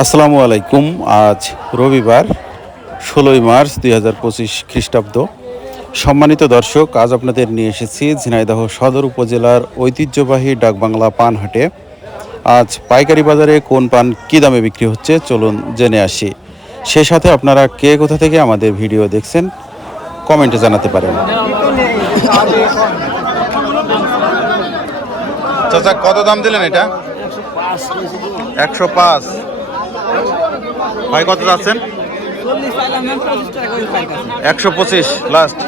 আসসালামু আলাইকুম। আজ রবিবার, ষোলোই মার্চ দুই হাজার পঁচিশ খ্রিস্টাব্দ। সম্মানিত দর্শক, আজ আপনাদের নিয়ে এসেছি ঝিনাইদহ সদর উপজেলার ঐতিহ্যবাহী ডাকবাংলা পান হাটে আজ পাইকারি বাজারে কোন পান কী দামে বিক্রি হচ্ছে, চলুন জেনে আসি। সে সাথে আপনারা কে, কোথা থেকে আমাদের ভিডিও দেখছেন, কমেন্টে জানাতে পারেন। চাচা, কত দাম দিলেন এটা? একশো পাঁচ। ভাই কত যাচ্ছেন? একশো পঁচিশ লাস্ট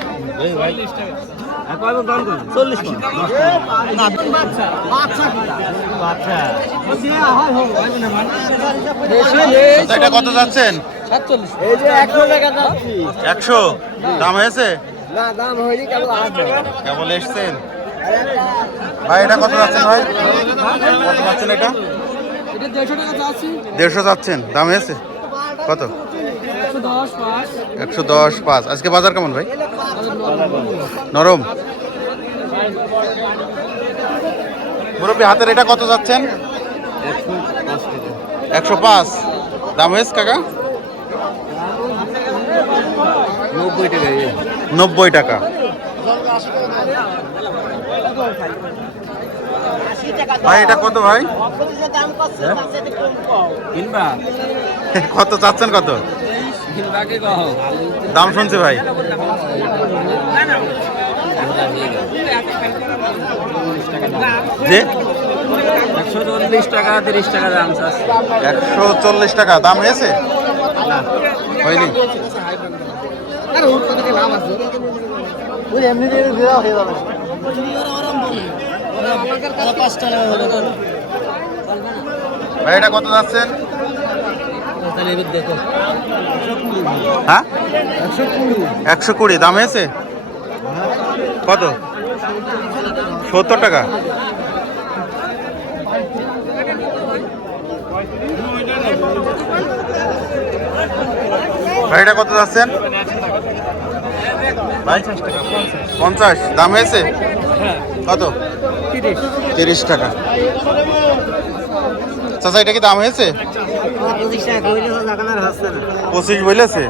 এটা কত যাচ্ছেন? একশো? দাম হয়েছে? না কেবল এসছেন? ভাই এটা কত যাচ্ছেন ভাই? কত যাচ্ছেন এটা? এটা দেড়শো টাকা যাচ্ছি। দেড়শো যাচ্ছেন দাম হয়েছে? কত? একশো দশ পাঁচ। আজকে বাজার কেমন ভাই? নরম। মুরব্বী, হাতের এটা কত যাচ্ছেন একশো পাঁচ। দাম হয়েছে কাকা? নব্বই টাকা নব্বই টাকা। ভাই এটা কত ভাই? কত চাচ্ছেন কত? কিনবা কে কহ দাম শুনছি ভাই। যে একশো চল্লিশ টাকা। তিরিশ টাকা দাম একশো চল্লিশ টাকা দাম হয়েছে হয়নি ভাই, এটা কত যাচ্ছেন? হ্যাঁ? একশো কুড়ি, দাম হয়েছে? কত? সত্তর টাকা। ভাইটা কত যাচ্ছেন? পঞ্চাশ, দাম হয়েছে? কত? তিরিশ। টাকা। চাচা এটা কি দাম হয়েছে? পঁচিশ বলেছে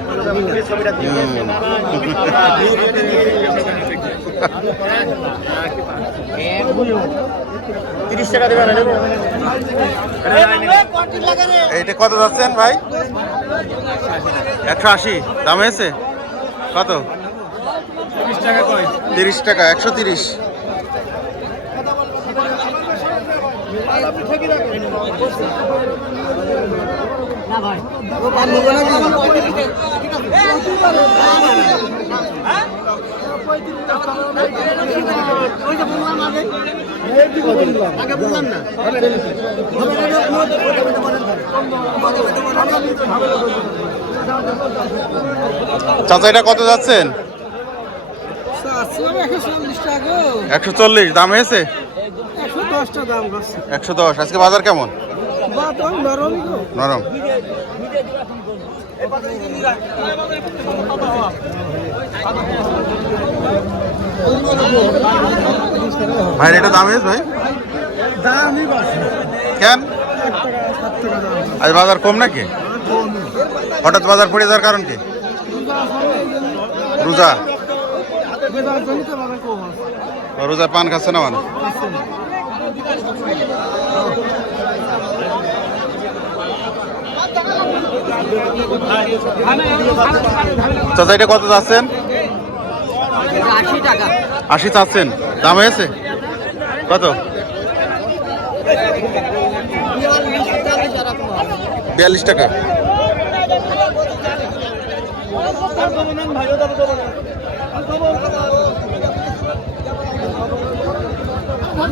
তিরিশ টাকা দেবেন এইটা কত যাচ্ছেন ভাই? একশো আশি। দাম হয়েছে? কত? তিরিশ টাকা তিরিশ টাকা একশো তিরিশ। না ভাই ও দাম না ওই যে বললাম আগে। আগে বললাম না। চাচা এটা কত যাচ্ছেন? একশো চল্লিশ টাকা একশো চল্লিশ দাম হয়েছে? একশো দশ। আজকে বাজার কেমন? নরম। ভাই এটা দাম হয়েছে ভাই? কেন? আজ বাজার কম নাকি? হঠাৎ বাজার পড়ে যাওয়ার কারণ কি? রোজা। রোজা পান খাচ্ছে না মানুষ? চাচা এটা কত চাচ্ছেন? আশি চাচ্ছেন। দাম হয়েছে? কত? বিয়াল্লিশ টাকা।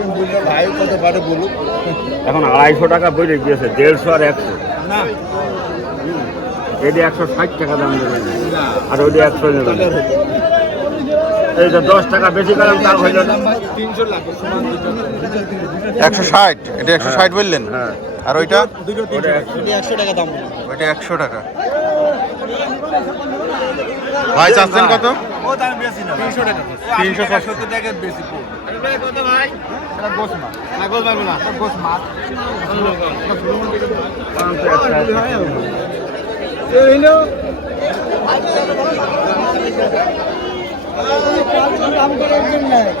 আছে ভাই কত পারে বলুক? এখন আড়াইশো টাকা বলে গিয়েছে দেড়শো আর একশো। এটি একশো ষাট টাকা দাম দেবেন আর ওইটি একশো নেবেন এইটা দশ টাকা বেশি হইল না। একশো ষাট? এটা একশো ষাট বললেন? হ্যাঁ। আর ওইটা? একশো। একশো টাকা দাম ওইটা একশো টাকা। ভাই চাচ্ছেন কত? তিনশো পাঁচশো একটা দাম করে একজন নেয়